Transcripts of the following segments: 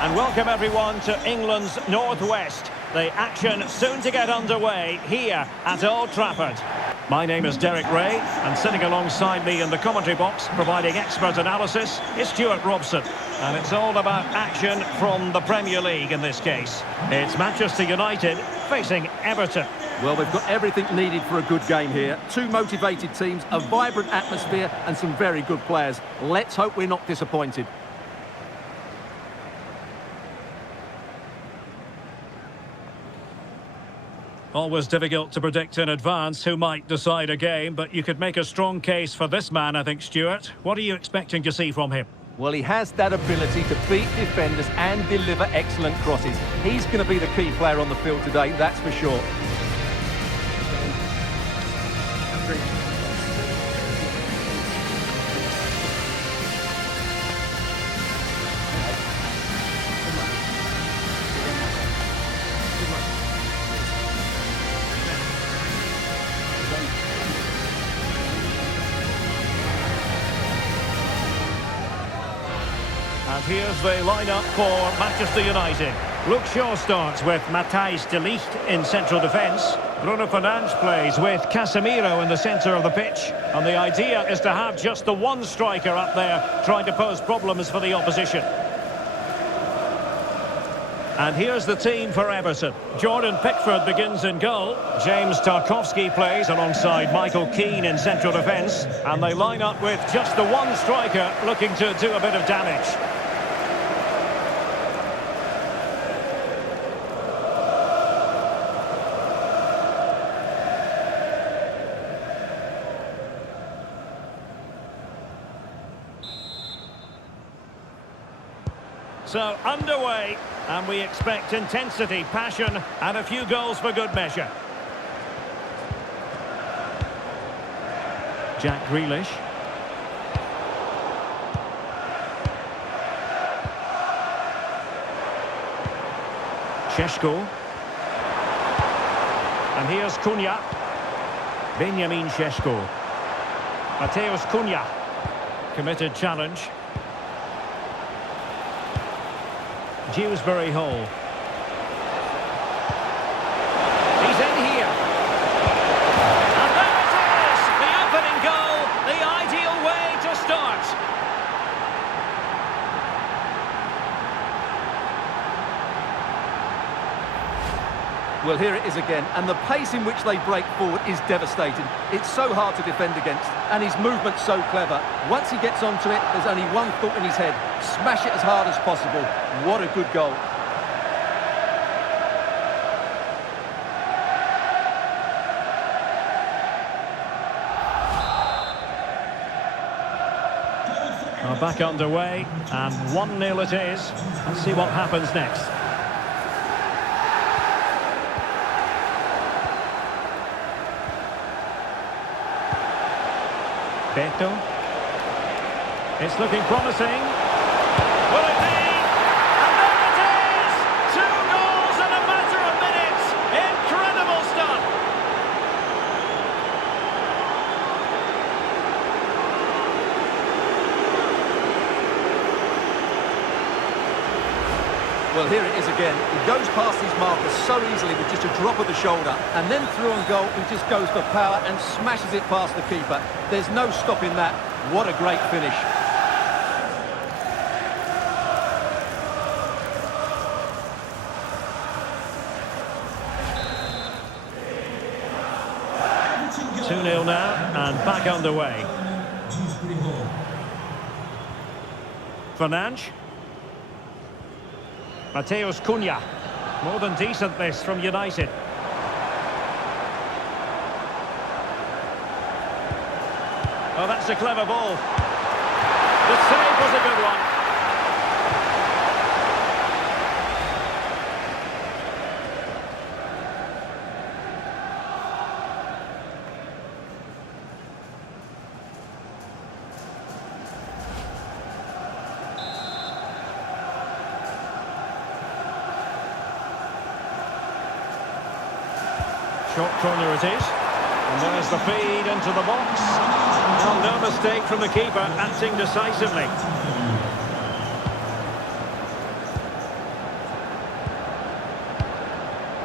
And welcome everyone to England's Northwest. The action soon to get underway here at Old Trafford. My name is Derek Ray, and sitting alongside me in the commentary box, providing expert analysis, is Stuart Robson. And it's all about action from the Premier League in this case. It's Manchester United facing Everton. Well, they've got everything needed for a good game here. Two motivated teams, a vibrant atmosphere and some very good players. Let's hope we're not disappointed. Always difficult to predict in advance who might decide a game, but you could make a strong case for this man, I think, Stuart. What are you expecting to see from him? Well, he has that ability to beat defenders and deliver excellent crosses. He's going to be the key player on the field today, that's for sure. And here's the lineup for Manchester United. Luke Shaw starts with Matthijs de Ligt in central defence. Bruno Fernandes plays with Casemiro in the centre of the pitch. And the idea is to have just the one striker up there trying to pose problems for the opposition. And here's the team for Everton. Jordan Pickford begins in goal. James Tarkowski plays alongside Michael Keane in central defence. And they line up with just the one striker looking to do a bit of damage. So, underway, and we expect intensity, passion, and a few goals for good measure. Jack Grealish. Šeško. And here's Cunha. Benjamin Šeško. Mateus Cunha. Committed challenge. Dewsbury Hall. He's in here. And there it is! The opening goal, the ideal way to start. Well, here it is again, and the pace in which they break forward is devastating. It's so hard to defend against, and his movement's so clever. Once he gets onto it, there's only one thought in his head. Smash it as hard as possible. What a good goal. Well, back underway, and 1-0 it is. Let's see what happens next. Beto. It's looking promising. Will it be? And there it is! 2 goals in a matter of minutes. Incredible stuff. Well, here it is again. He goes past his markers so easily with just a drop of the shoulder. And then through on goal, he just goes for power and smashes it past the keeper. There's no stopping that. What a great finish. Two 2-0 now, and back underway. Fernandes. Mateus Cunha. More than decent this from United. Oh, that's a clever ball. The save was a good one. Short corner it is. And there's the feed into the box. Well, no mistake from the keeper, acting decisively.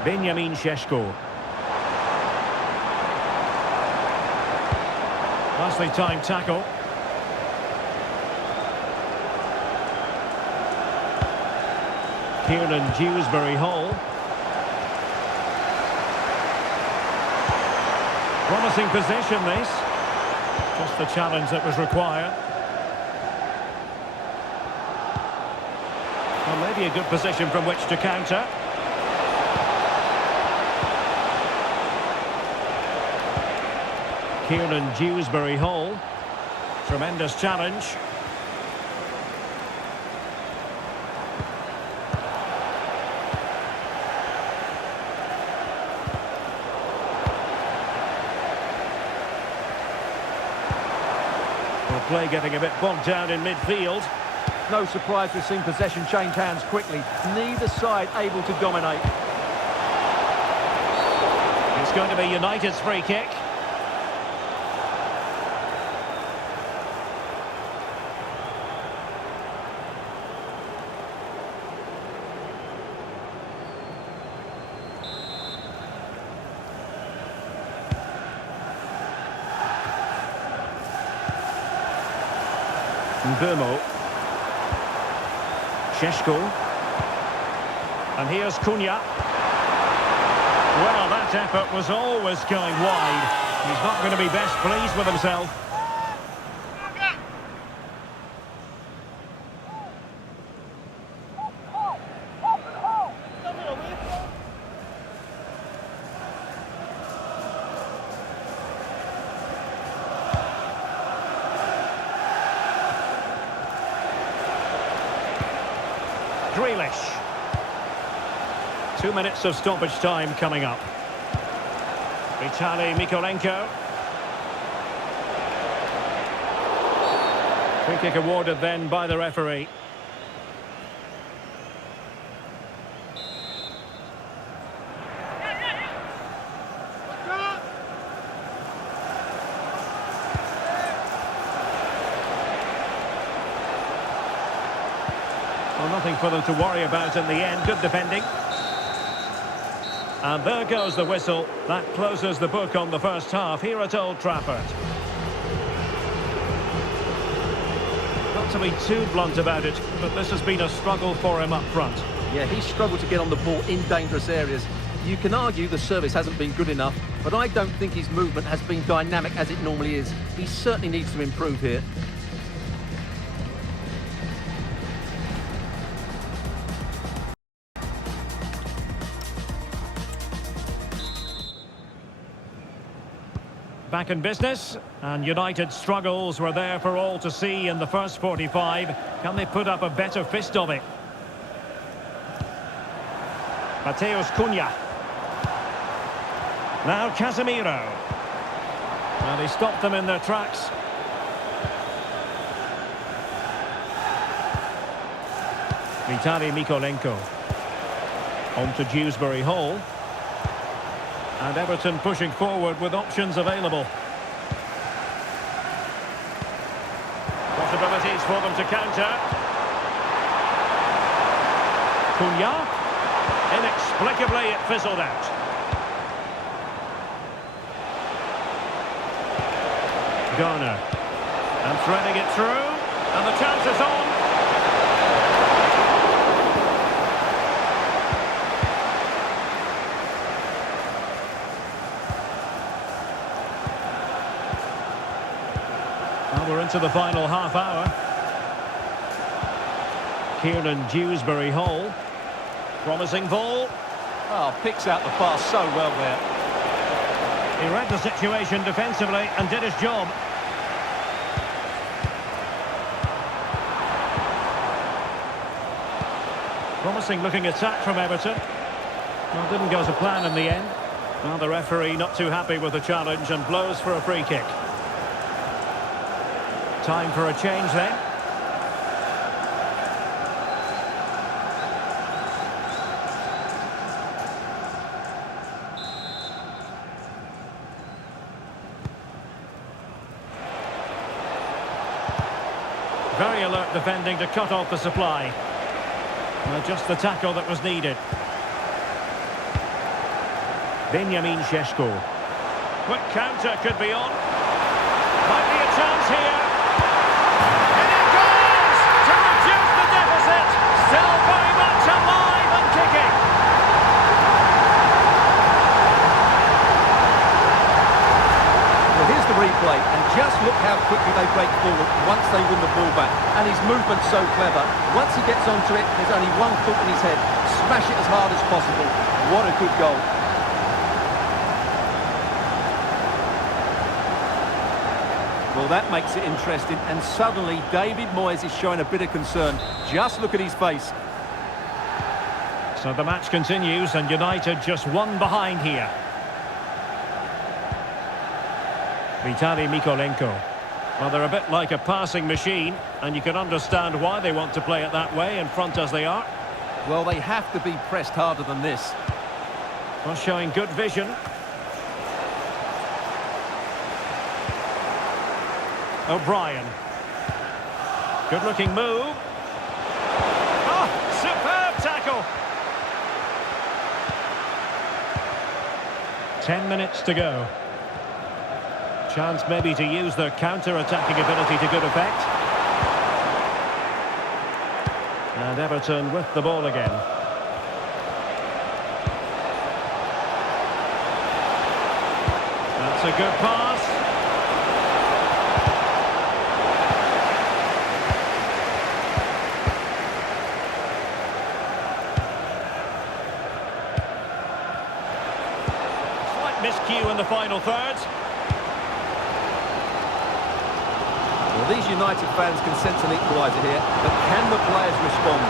Benjamin Šeško. Nicely timed tackle. Kieran Dewsbury-Hall. Promising position, this. Just the challenge that was required. Well, maybe a good position from which to counter. Kieran Dewsbury-Hall. Tremendous challenge. Well, play getting a bit bogged down in midfield. No surprise we've seen possession change hands quickly. Neither side able to dominate. It's going to be United's free kick. Burmo. Šeško. And here's Cunha. Well, that effort was always going wide. He's not going to be best pleased with himself. Grealish. 2 minutes of stoppage time coming up. Vitaly Mikolenko. Free kick awarded then by the referee. Well, nothing for them to worry about in the end. Good defending. And there goes the whistle. That closes the book on the first half here at Old Trafford. Not to be too blunt about it, but this has been a struggle for him up front. Yeah, he's struggled to get on the ball in dangerous areas. You can argue the service hasn't been good enough, but I don't think his movement has been dynamic as it normally is. He certainly needs to improve here. Back in business, and United's struggles were there for all to see in the first 45. Can they put up a better fist of it? Mateus Cunha. Now Casemiro. And he stopped them in their tracks. Vitaly Mikolenko. On to Dewsbury-Hall. And Everton pushing forward with options available. Possibilities for them to counter. Cunha. Inexplicably it fizzled out. Garner. And threading it through. And the chance is on. We're into the final half hour. Kieran Dewsbury-Hall. Promising ball. Oh, picks out the pass so well there. He read the situation defensively and did his job. Promising looking attack from Everton. Well, didn't go to plan in the end. Well, the referee not too happy with the challenge and blows for a free kick. Time for a change then. Very alert defending to cut off the supply. Well, just the tackle that was needed. Benjamin Šeško. Quick counter could be on. Might be a chance here. And it goes to reduce the deficit. Still very much alive and kicking. Well, here's the replay, and just look how quickly they break forward once they win the ball back. And his movement's so clever. Once he gets onto it, there's only one thought in his head. Smash it as hard as possible. What a good goal. Well, that makes it interesting, and suddenly David Moyes is showing a bit of concern. Just look at his face. So the match continues, and United just one behind here. Vitaly Mykolenko. Well, they're a bit like a passing machine, and you can understand why they want to play it that way, in front as they are. Well, they have to be pressed harder than this. Well, showing good vision. O'Brien. Good-looking move. Oh, superb tackle. 10 minutes to go. Chance maybe to use their counter-attacking ability to good effect. And Everton with the ball again. That's a good pass. Miscue in the final third. Well, these United fans can sense an equaliser here, but can the players respond?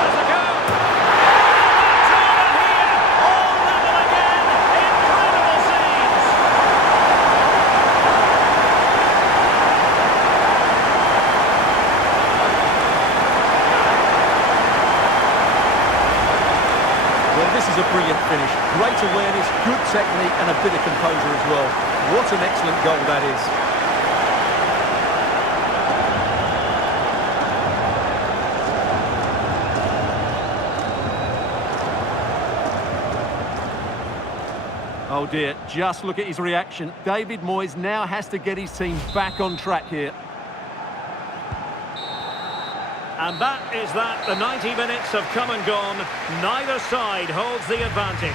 There's a go! It's over here! All level again! Incredible scenes! Well, this is a brilliant finish. Great awareness, good technique, and a bit of composure as well. What an excellent goal that is. Oh dear, just look at his reaction. David Moyes now has to get his team back on track here. And that is that. The 90 minutes have come and gone. Neither side holds the advantage.